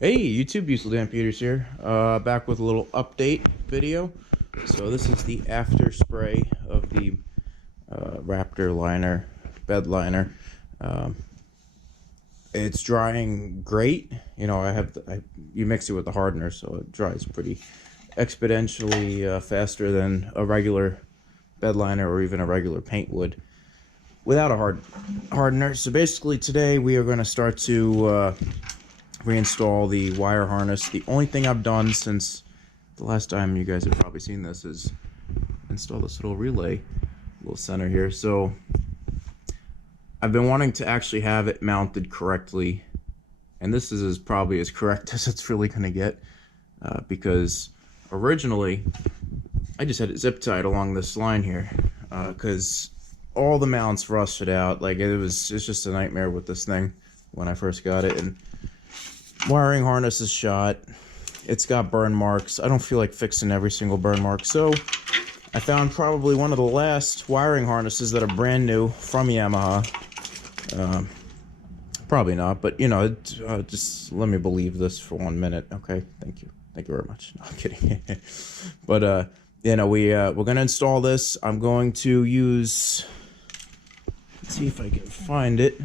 Hey YouTube, GRIZZLY Peters here, back with a little update video. So this is the after spray of the Raptor liner, bed liner. It's drying great. You know, you mix it with the hardener, so it dries pretty exponentially faster than a regular bed liner or even a regular paint would without a hardener. So basically today we are going to start to reinstall the wire harness. The only thing I've done since the last time you guys have probably seen this is install this little relay, little center here. So I've been wanting to actually have it mounted correctly, and this is probably as correct as it's really going to get, because originally I just had it zip tied along this line here, because all the mounts rusted out. Like it's just a nightmare with this thing when I first got it, and wiring harness is shot. It's got burn marks. I don't feel like fixing every single burn mark, so I found probably one of the last wiring harnesses that are brand new from Yamaha. Probably not, but you know, just let me believe this for 1 minute, okay? Thank you very much. No, I'm kidding. But you know, we're gonna install this. I'm going to use, let's see if I can find it.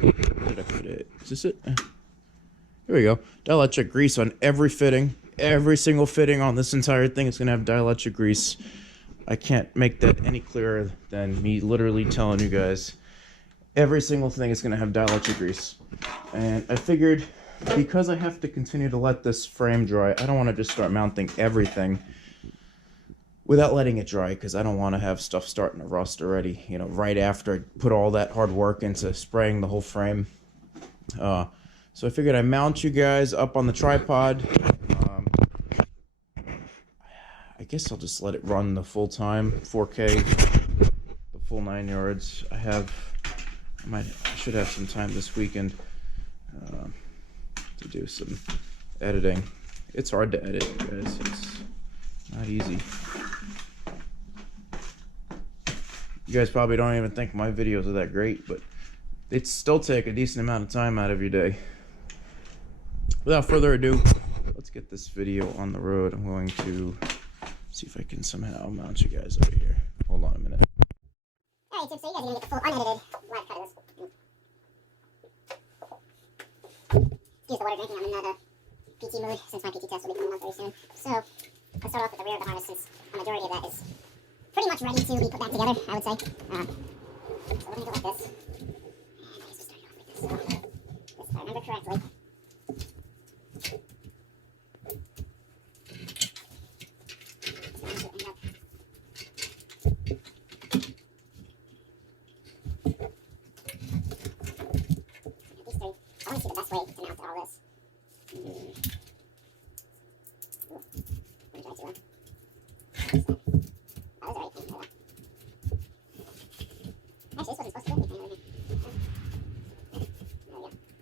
Where did I put it? Is this it? Here we go. Dielectric grease on every fitting. Every single fitting on this entire thing is going to have dielectric grease. I can't make that any clearer than me literally telling you guys. Every single thing is going to have dielectric grease. And I figured, because I have to continue to let this frame dry, I don't want to just start mounting everything without letting it dry, because I don't want to have stuff starting to rust already, you know, right after I put all that hard work into spraying the whole frame. So I figured I'd mount you guys up on the tripod. I guess I'll just let it run the full time, 4K, the full 9 yards. I should have some time this weekend to do some editing. It's hard to edit, guys. It's not easy. You guys probably don't even think my videos are that great, but they still take a decent amount of time out of your day. Without further ado, let's get this video on the road. I'm going to see if I can somehow mount you guys over here. Hold on a minute. Alright, so you guys are going to get the full unedited live cut of this. Excuse the water drinking, I'm in the PT mood, since my PT test will be coming up very soon. So, let's start off with the rear of the harness, since a majority of that is pretty much ready to be put back together, I would say. So we're going to go like this. And I guess we're starting off like this. So, if I remember correctly. I want to see the best way to mount all this. Actually, this wasn't supposed to do anything. There we go. Nice.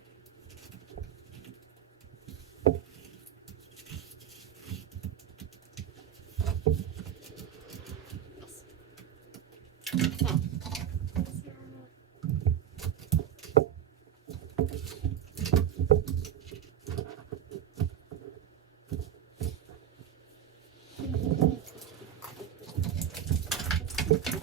Okay.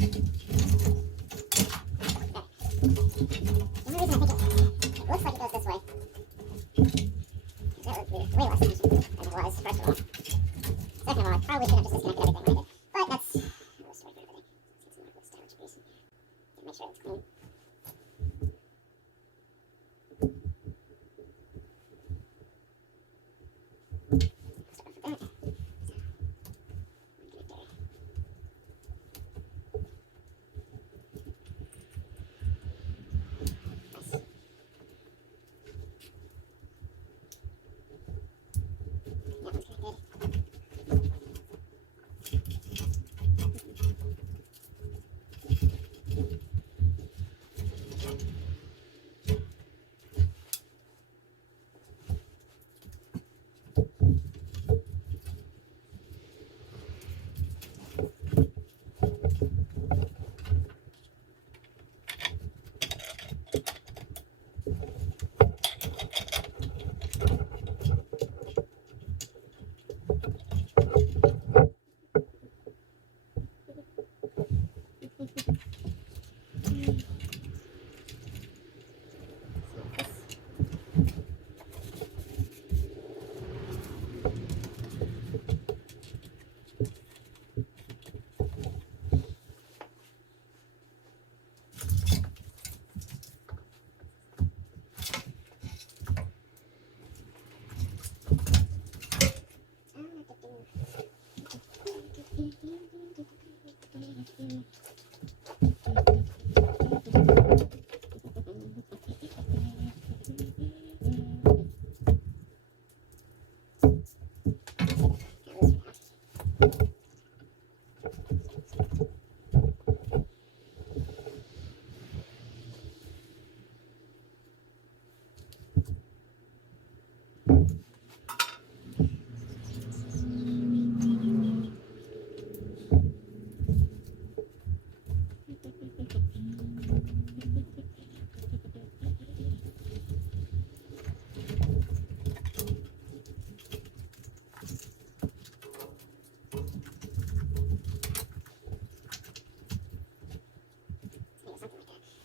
The only reason I think it looks like it goes this way is that was way less tension than it was, first of all. Second of all, I probably should have just disconnected everything when I did. But that's... I was sorry for everything. Let's get some liquid starch grease. Make sure it's clean. Start off with that.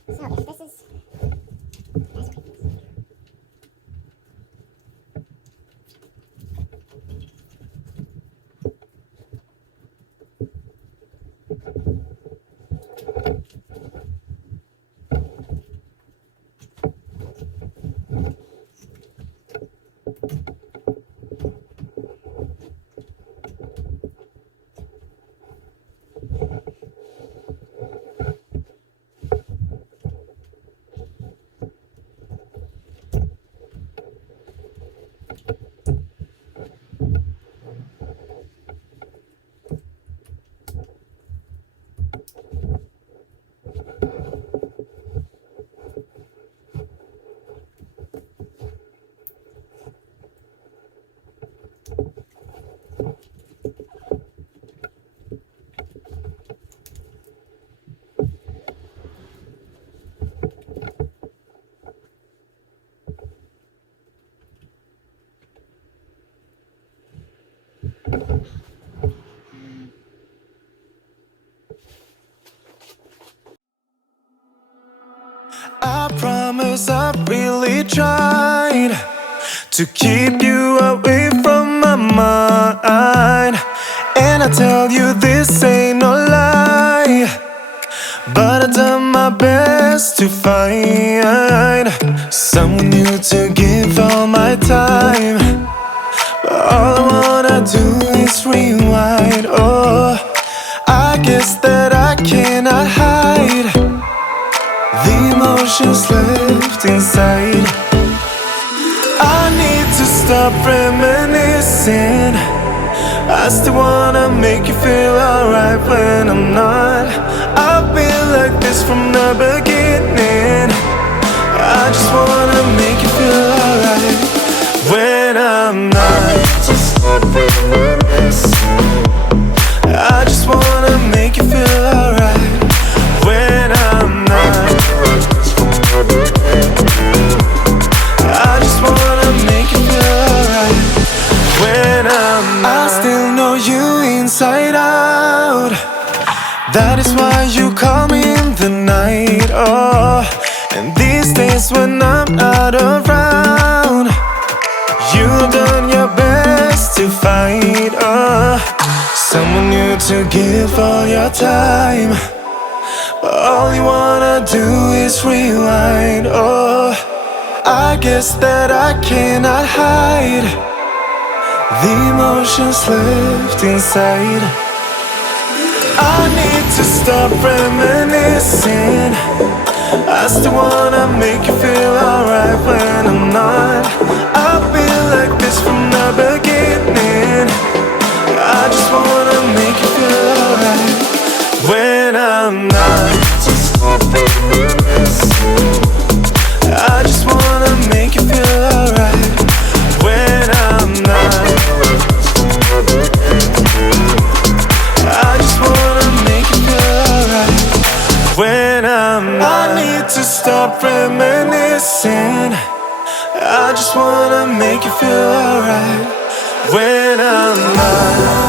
So if this is... I promise I've really tried to keep you away from my mind. And I tell you this ain't no lie, but I've done my best to find someone new to give all my time. But all I wanna do is rewind. Oh, I guess that I cannot hide the emotions left inside. I need to stop reminiscing. I still wanna make you feel alright when I'm not. I've been like this from the beginning. I just wanna make you feel alright when I'm not. I need to stop reminiscing. I just wanna make you feel alright when I'm not. I just wanna make you feel alright when I'm not. I still know you inside out. That is why you please rewind. Oh, I guess that I cannot hide the emotions left inside. I need to stop reminiscing. I still wanna make you feel alright when I'm not. I've been like this from the beginning. I just wanna make you feel alright when I'm not. I just wanna make you feel alright when I'm not. I just wanna make you feel alright when I'm not. I need to stop reminiscing. I just wanna make you feel alright when I'm not.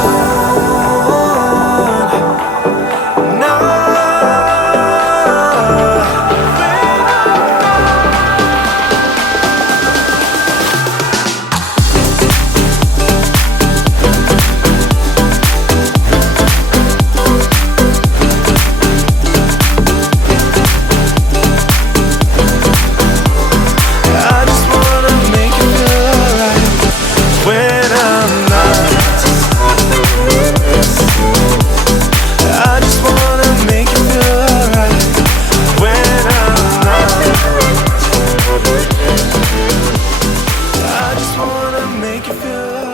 Make you feel